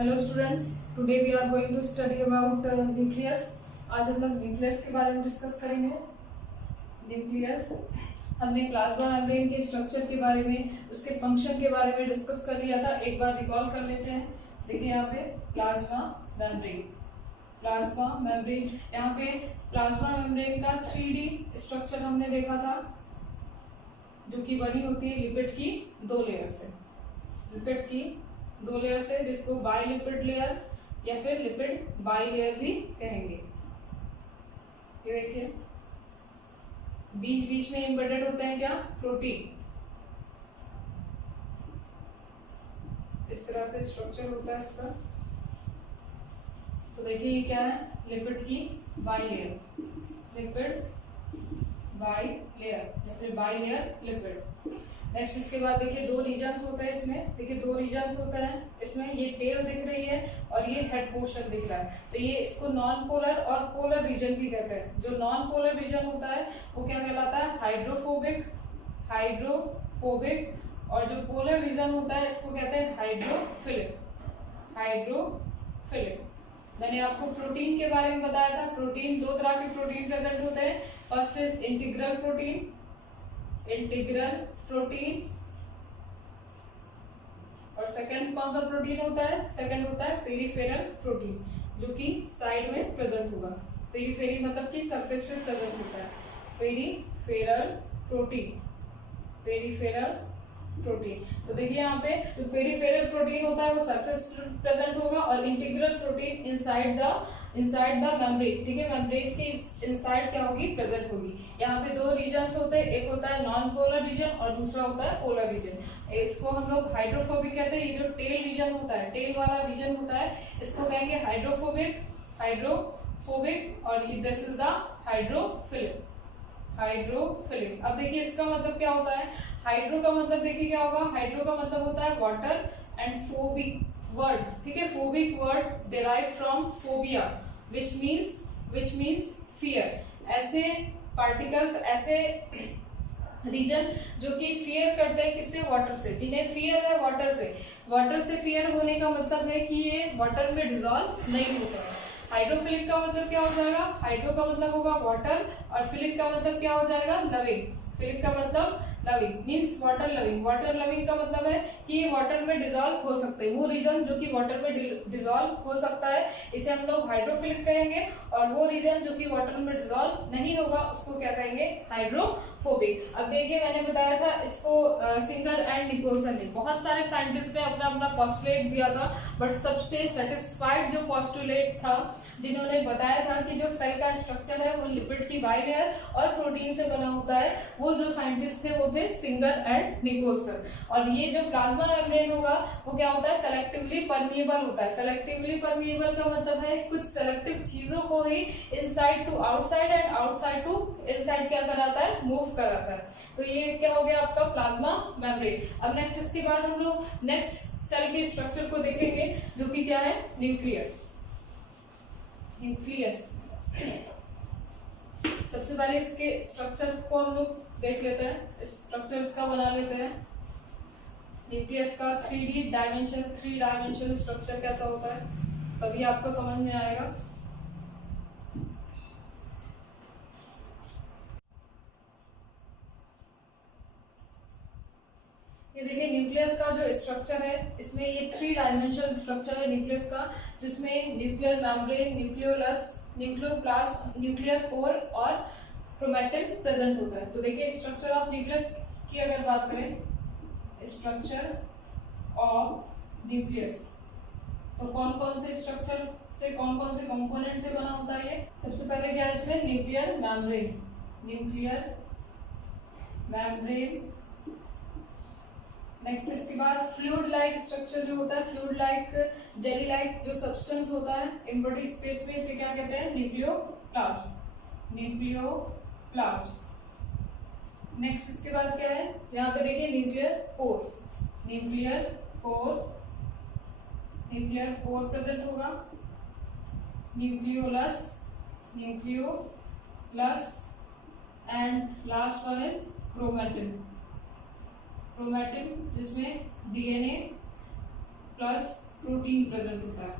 Hello students, today we are going to study about nucleus. आज हम लोग nucleus के बारे में डिस्कस करेंगे। न्यूक्लियस हमने प्लाज्मा मेम्ब्रेन के स्ट्रक्चर के बारे में, उसके फंक्शन के बारे में डिस्कस कर लिया था। एक बार रिकॉल कर लेते हैं। देखिए यहाँ पे प्लाज्मा मेम्ब्रेन, यहाँ पे प्लाज्मा मेम्ब्रेन का 3D स्ट्रक्चर हमने देखा था, जो कि बनी होती है लिपिड की दो लेयर से, जिसको बाइलिपिड लेयर या फिर लिपिड बाइलेयर भी कहेंगे। ये देखिए बीच बीच में एम्बेडेड होते हैं क्या, प्रोटीन। इस तरह से स्ट्रक्चर होता है इसका। तो देखिए ये क्या है, लिपिड की बाइलेयर, लिपिड बाइलेयर या फिर बाइलेयर लिपिड। नेक्स्ट इसके बाद देखिए दो रीजन्स होते हैं इसमें। देखिए दो रीजन्स होते हैं इसमें, ये टेल दिख रही है और ये हेड पोर्शन दिख रहा है। तो ये इसको नॉन पोलर और पोलर रीजन भी कहते हैं। जो नॉन पोलर रीजन होता है वो क्या कहलाता है, हाइड्रोफोबिक। और जो पोलर रीजन होता है इसको कहते हैं हाइड्रोफिलिक। मैंने आपको प्रोटीन के बारे में बताया था। प्रोटीन, दो तरह के प्रोटीन प्रेजेंट होते हैं। फर्स्ट इज इंटीग्रल प्रोटीन और सेकंड कौन सा प्रोटीन होता है, सेकंड होता है पेरिफेरल प्रोटीन, जो कि साइड में प्रेजेंट होगा। पेरिफेरी मतलब कि सरफेस पे प्रेजेंट होता है। Peripheral protein. तो देखिए यहाँ पे जो पेरिफेरल प्रोटीन होता है वो सरफेस प्रेजेंट होगा, और integral protein inside the membrane, ठीक है, मेम्ब्रेन के इनसाइड क्या होगी, प्रेजेंट होगी। यहाँ पे दो रीजन्स होते हैं, एक होता है नॉन पोलर रीजन और दूसरा होता है पोलर रीजन। इसको हम लोग हाइड्रोफोबिक कहते हैं। ये जो टेल रीजन होता है, टेल वाला रीजन होता है, इसको कहेंगे हाइड्रोफोबिक। और दिस इज द हाइड्रोफिलिक। अब देखिए इसका मतलब क्या होता है, हाइड्रो का मतलब देखिए क्या होगा, हाइड्रो का मतलब होता है वाटर, एंड फोबिक वर्ड, ठीक है, phobic word derive from phobia, which means fear. ऐसे पार्टिकल्स, ऐसे रीजन जो कि फियर करते हैं किससे, वाटर से, जिन्हें फियर है वाटर से फियर होने का मतलब है कि ये वाटर में डिजॉल्व नहीं होता है। हाइड्रोफिलिक का मतलब क्या हो जाएगा, हाइड्रो का मतलब होगा वाटर, और फिलिक का मतलब क्या हो जाएगा, लविंग। फिलिक का मतलब लविंग मीन्स वाटर लविंग का मतलब है कि ये वाटर में डिजॉल्व हो सकते हैं। वो रीजन जो कि वाटर में डिजॉल्व हो सकता है इसे हम लोग हाइड्रोफिलिक कहेंगे, और वो रीजन जो कि वाटर में डिजॉल्व नहीं होगा उसको क्या कहेंगे, हाइड्रोफोबिक। अब देखिए मैंने बताया था इसको सिंगर एंड निकोलसन ने, बहुत सारे साइंटिस्ट ने अपना अपना पोस्टुलेट दिया था, बट सबसे सेटिस्फाइड जो पोस्टुलेट था, जिन्होंने बताया था कि जो सेल का स्ट्रक्चर है वो लिपिड की बाइलेयर और प्रोटीन से बना होता है, वो जो साइंटिस्ट थे वो थे सिंगर एंड निकोलसन। और ये जो प्लाज्मा मेम्ब्रेन होगा वो क्या होता है, सेलेक्टिवली परमिएबल होता है। सेलेक्टिवली परमिएबल का मतलब है कुछ सेलेक्टिव चीजों को ही inside to outside and outside to inside क्या कराता है, मूव कराता है। तो ये क्या हो गया आपका प्लाज्मा मेम्ब्रेन। अब नेक्स्ट इसके बाद हम लोग नेक्स्ट सेल के स्ट्रक्चर को देखेंगे, जो कि क्या है, न्यूक्लियस। सबसे पहले इसके स्ट्रक्चर को हम लोग देख लेते हैं, स्ट्रक्चर इसका बना लेते हैं। न्यूक्लियस का 3 डायमेंशन स्ट्रक्चर कैसा होता है, तभी आपको समझ में आएगा। ये देखिए न्यूक्लियस का जो स्ट्रक्चर है, इसमें ये 3 डायमेंशनल स्ट्रक्चर है न्यूक्लियस का, जिसमें nuclear membrane, nucleolus, nucleoplast, nuclear core और क्रोमैटिन प्रेजेंट होता है। तो देखिए स्ट्रक्चर ऑफ न्यूक्लियस की अगर बात करें, स्ट्रक्चर ऑफ न्यूक्लियस, तो कौन कौन से स्ट्रक्चर से, कौन कौन से कंपोनेंट से बना होता है ये। सबसे पहले क्या है इसमें, न्यूक्लियर मेम्ब्रेन। नेक्स्ट इसके बाद फ्लूइड लाइक स्ट्रक्चर जो होता है, फ्लूइड लाइक, जेली लाइक जो सब्सटेंस होता है एम्प्टी स्पेस में, इसे क्या कहते हैं, न्यूक्लियोप्लास्ट। नेक्स्ट इसके बाद क्या है, यहाँ पे देखिए न्यूक्लियर पोर प्रेजेंट होगा, nucleolus and last one is chromatin, जिसमें डीएनए प्लस प्रोटीन प्रेजेंट होता है,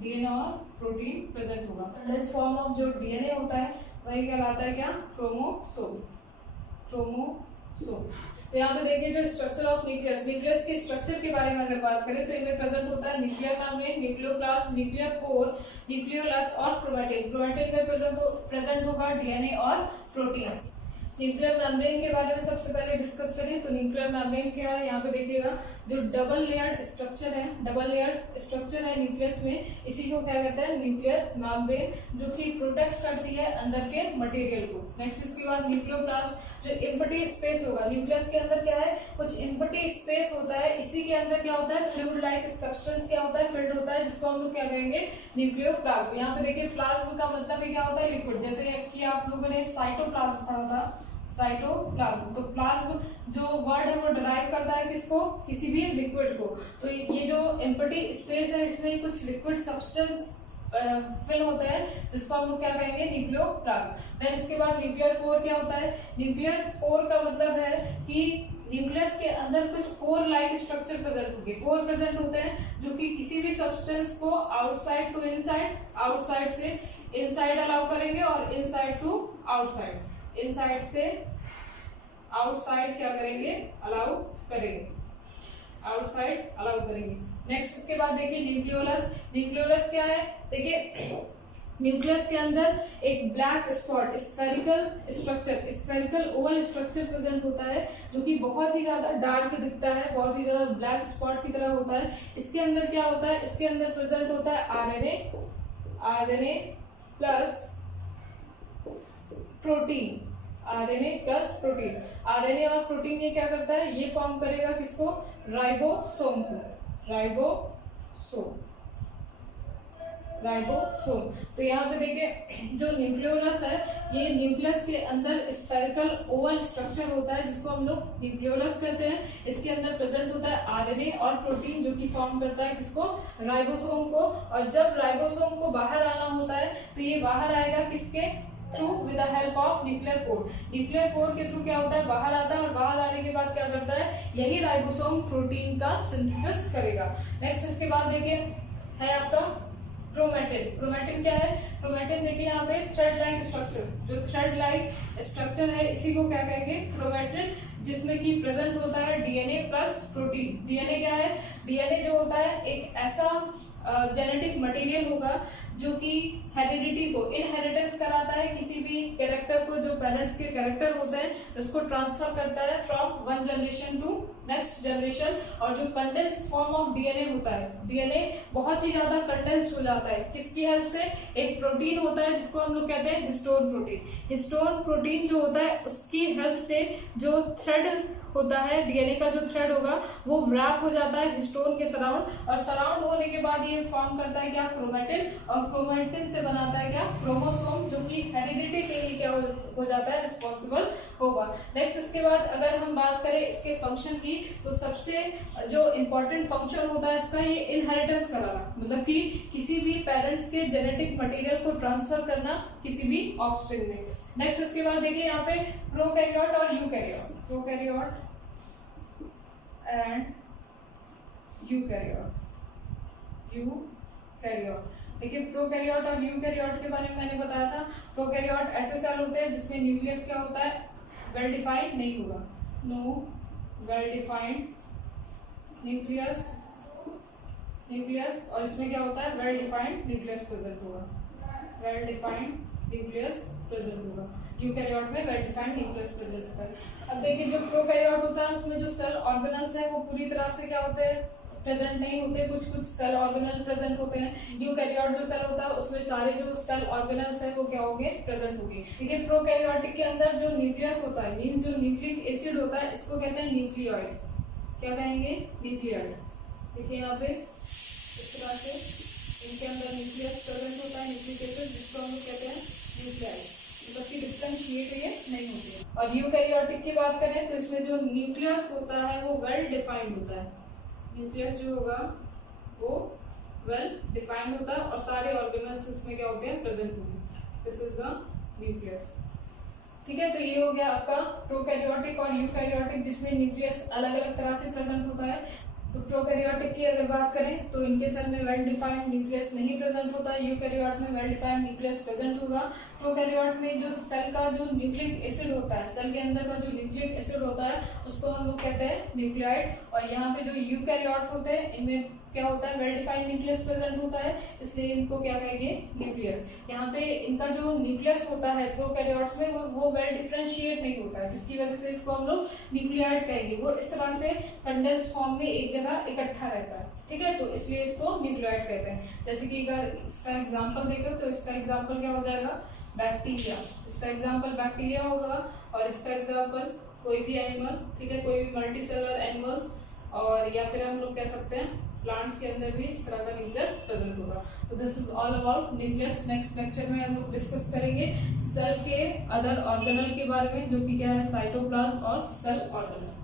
डीएनए और प्रोटीन प्रेजेंट होगा। कंडेंस फॉर्म ऑफ जो डीएनए होता है वही कहलाता है क्या, क्रोमोसोम। क्रोमोसोम। तो यहाँ पे देखिए जो स्ट्रक्चर ऑफ न्यूक्लियस, न्यूक्लियस के स्ट्रक्चर के बारे में अगर बात करें तो इनमें प्रेजेंट होता है nuclear membrane, nucleoplast, nuclear core, nucleolus और क्रोमैटिन। क्रोमैटिन में प्रेजेंट होगा डीएनए और प्रोटीन। न्यूक्लियर मेम्ब्रेन के बारे में सबसे पहले डिस्कस करें तो न्यूक्लियर मेम्ब्रेन क्या है, यहाँ पे देखिएगा जो डबल लेयर्ड स्ट्रक्चर है, डबल लेयर्ड स्ट्रक्चर है न्यूक्लियस में, इसी को क्या कहते हैं, न्यूक्लियर मेम्ब्रेन, जो कि प्रोटेक्ट करती है अंदर के मटेरियल को। नेक्स्ट इसके बाद न्यूक्लियोप्लास्ट, जो एम्प्टी स्पेस होगा न्यूक्लियस के अंदर, क्या है, कुछ एम्प्टी स्पेस होता है, इसी के अंदर क्या होता है, फ्लूइड लाइक सब्सटेंस क्या होता है, फिल्ड होता है, जिसको हम लोग क्या कहेंगे, न्यूक्लियोप्लाज्म। यहाँ पे देखिए प्लाज्म का मतलब क्या होता है, लिक्विड, जैसे कि आप लोगों ने साइटोप्लाज्म पढ़ा था, साइटोप्लाज्म। तो प्लाज्म जो वर्ड है वो डिराइव करता है किसको, किसी भी लिक्विड को। तो ये जो एम्प्टी स्पेस है इसमें कुछ लिक्विड सब्सटेंस फिल होते हैं, जिसको हम लोग क्या कहेंगे, न्यूक्लियोप्लाज्म। देन इसके बाद न्यूक्लियर कोर क्या होता है, न्यूक्लियर कोर का मतलब है कि न्यूक्लियस के अंदर कुछ कोर लाइक स्ट्रक्चर प्रेजेंट होंगे। कोर प्रेजेंट होते हैं जो कि किसी भी सब्सटेंस को आउटसाइड टू इनसाइड, आउटसाइड से इनसाइड अलाउ करेंगे और इनसाइड टू आउटसाइड, इनसाइड से आउटसाइड क्या करेंगे, अलाउ करेंगे, आउटसाइड अलाउ करेंगे। नेक्स्ट इसके बाद देखिए न्यूक्लियोलस। न्यूक्लियोलस क्या है, देखिए न्यूक्लियस के अंदर एक black spot, spherical structure, spherical Oval structure present होता है, जो कि बहुत ही ज्यादा डार्क दिखता है, बहुत ही ज्यादा ब्लैक स्पॉट की तरह होता है। इसके अंदर क्या होता है, इसके अंदर प्रेजेंट होता है RNA plus protein, RNA plus protein. RNA और प्रोटीन ये क्या करता है, ये फॉर्म करेगा किसको, राइबोसोम को, राइबोसोम। तो यहाँ पे देखिए जो न्यूक्लियोलस है, ये न्यूक्लियस के अंदर स्फेरिकल ओवल स्ट्रक्चर होता है, जिसको हम लोग न्यूक्लियोलस कहते हैं। इसके अंदर प्रेजेंट होता है आरएनए और प्रोटीन, जो कि फॉर्म करता है किसको, राइबोसोम को। और जब राइबोसोम को बाहर आना होता है तो ये बाहर आएगा किसके through, with the help of nuclear core. Nuclear core के थ्रू क्या होता है, बाहर आता है, और बाहर आने के बाद क्या करता है, यही राइबोसोम प्रोटीन का सिंथेसिस करेगा। नेक्स्ट इसके बाद देखिए है आपका क्रोमैटिन। क्रोमैटिन क्या है, क्रोमैटिन देखिए यहाँ पे थ्रेड लाइक स्ट्रक्चर, जो थ्रेड लाइक स्ट्रक्चर है इसी को क्या कहेंगे, क्रोमैटिन, जिसमें कि प्रेजेंट होता है डीएनए प्लस प्रोटीन। डीएनए क्या है, डीएनए जो होता है एक ऐसा जेनेटिक मटेरियल होगा जो कि हेरिडिटी को, इनहेरिटेंस कराता है, किसी भी कैरेक्टर को, जो पेरेंट्स के कैरेक्टर होते हैं उसको ट्रांसफर करता है from one generation to next generation. और जो कंडेंस फॉर्म ऑफ डीएनए होता है, डीएनए बहुत ही ज्यादा कंडेंस्ड हो जाता है, किसकी हेल्प से, एक प्रोटीन होता है जिसको हम लोग कहते हैं हिस्टोन प्रोटीन। हिस्टोन प्रोटीन जो होता है उसकी हेल्प से जो थ्रेड होता है, डीएनए का जो थ्रेड होगा वो व्रैप हो जाता है हिस्टोन के सराउंड, और सराउंड होने के बाद ये फॉर्म करता है क्या, क्रोमैटिन, और क्रोमैटिन से बनाता है क्या, क्रोमोसोम, जो कि हेरिडिटी के लिए क्या हो जाता है, रिस्पॉन्सिबल होगा। नेक्स्ट इसके बाद अगर हम बात करें इसके फंक्शन की, तो सबसे जो इम्पोर्टेंट फंक्शन होता है इसका, ये इनहेरिटेंस कराना, मतलब कि किसी भी पेरेंट्स के जेनेटिक मटेरियल को ट्रांसफर करना किसी भी ऑफस्प्रिंग में। नेक्स्ट इसके बाद देखिए यहाँ पे प्रोकैरियोट और यूकैरियोट, प्रोकैरियोट एंड यूकैरियोट। देखिए प्रोकैरियोट और यूकैरियोट के बारे में मैंने बताया था। प्रोकैरियोट ऐसे सेल होते हैं जिसमें न्यूक्लियस क्या होता है, वेल डिफाइंड नहीं होगा, नो वेल डिफाइंड न्यूक्लियस, और इसमें क्या होता है, वेल डिफाइंड न्यूक्लियस प्रेजेंट होगा, वेल डिफाइंड न्यूक्लियस प्रेजेंट होगा। यूकैरियोट में वेल डिफाइंड न्यूक्लियस प्रेजेंट होता है। अब देखिए जो प्रोकैरियोट होता है उसमें जो सेल ऑर्गेनल्स है वो पूरी तरह से क्या होते हैं, प्रेजेंट नहीं होते, कुछ कुछ सेल ऑर्गेनल प्रेजेंट होते हैं। यूकैरियोट जो सेल होता है उसमें सारे जो सेल ऑर्गेनल्स है वो क्या होंगे, प्रेजेंट होंगे। देखिए प्रोकैरियोटिक के अंदर जो न्यूक्लियस होता है, मींस जो न्यूक्लिक एसिड होता है, इसको कहते हैं न्यूक्लियोइड। क्या कहेंगे, न्यूक्लियोइड। देखिए यहाँ पे इस तरह से इनके अंदर न्यूक्लियस प्रेजेंट होता है, न्यूक्लिक एसिड, जिसको हम लोग कहते हैं न्यूक्लियोइड, मतलब कि डिफरेंशिएट ये नहीं होते हैं। और यूकैरियोटिक की बात करें तो इसमें जो न्यूक्लियस होता है वो वेल डिफाइंड होता है, न्यूक्लियस जो होगा वो वेल डिफाइंड होता है, और सारे ऑर्गेनल्स इसमें क्या होते हैं, प्रेजेंट होंगे। This is the nucleus. ठीक है, तो ये हो गया आपका प्रोकैरियोटिक और यूकैरियोटिक, जिसमें न्यूक्लियस अलग अलग तरह से प्रेजेंट होता है। तो प्रोकैरियोटिक की अगर बात करें तो इनके सेल में वेल डिफाइंड न्यूक्लियस नहीं प्रेजेंट होता है, यूकैरियोट में वेल डिफाइंड न्यूक्लियस प्रेजेंट होगा। प्रोकैरियोट में जो सेल का जो न्यूक्लिक एसिड होता है, सेल के अंदर का जो न्यूक्लिक एसिड होता है उसको हम लोग कहते हैं न्यूक्लियोइड, और यहाँ पे जो यूकैरियोट्स होते हैं इनमें क्या होता है, वेल डिफाइंड न्यूक्लियस प्रेजेंट होता है, इसलिए इनको क्या कहेंगे, न्यूक्लियस। यहाँ पे इनका जो न्यूक्लियस होता है प्रोकैरियोट्स में वो वेल डिफरेंशिएट नहीं होता है, जिसकी वजह से इसको हम लोग न्यूक्लियोइड कहेंगे। वो इस तरह से कंडेंस फॉर्म में एक जगह इकट्ठा रहता है, ठीक है, तो इसलिए इसको न्यूक्लियोइड कहते हैं। जैसे कि अगर इसका एग्जाम्पल देखें तो इसका एग्जाम्पल क्या हो जाएगा, बैक्टीरिया। इसका एग्जाम्पल बैक्टीरिया होगा, और इसका एग्जाम्पल कोई भी एनिमल, ठीक है, कोई भी मल्टीसेलुलर एनिमल्स, और या फिर हम लोग कह सकते हैं प्लांट्स के अंदर भी इस तरह का न्यूक्लियस प्रेजेंट होगा। तो this is all about nucleus. Next lecture में हम लोग डिस्कस करेंगे सेल के अदर ऑर्गेनल के बारे में, जो कि क्या है, साइटोप्लाज्म और सेल ऑर्गेनल।